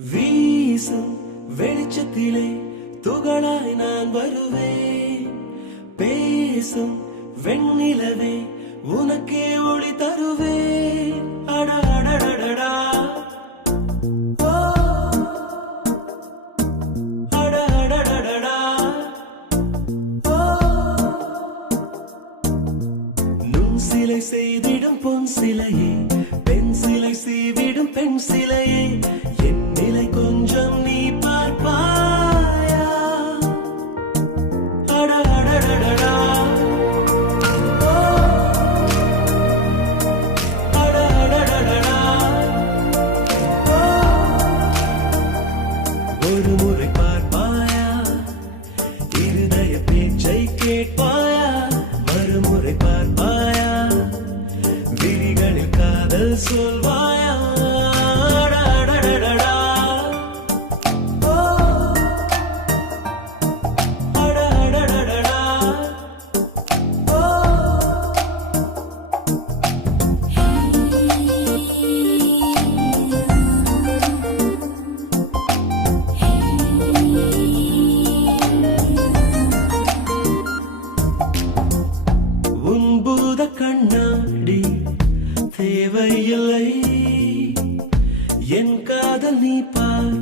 வீசும் வெளிச்சத்திலே துகளாய் நான் வருவேன் பேசும் வெண்ணிலவே உனக்கே ஒளி தருவேன் அட அடடடடா சிலை செய்திடும் பொன் சிலையே பெண் சிலை செய்விடும் பெண் சிலையே. ஒரு முறை பார்ப்பாயா? இருதய பேச்சை கேட்பாயா? மறுமுறை பார்ப்பாயா? விழிகளில் காதல் சொல்வாயா தேவையில்லை. என் காதல் நீ பார்.